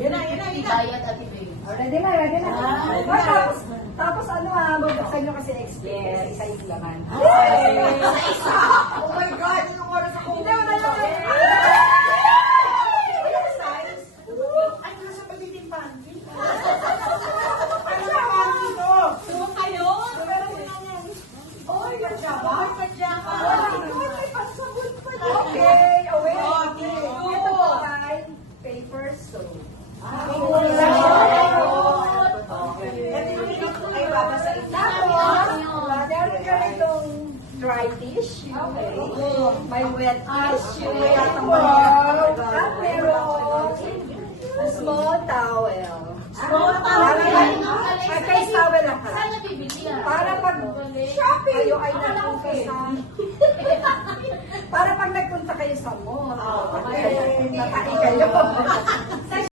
Yan na. Bayad at ibig. Ready na. Tapos ano bubuksan nyo kasi explain kasi isa yung laman. Oh my God! Yung oras ako. Hindi, wala lang. Ay, nasa pagiging panty. Oy, pajama. Okay, away. Okay. Ito po ay paper soap. Ay, babasahin na. Tapos, meron ka itong dry tissue. May wet tissue. At meron small towel. Kay towel lang ka. Saan nabibili yan? Para pag kayo ay nagpunta sa... Para pag nagpunta kayo sa mall, hindi kayo.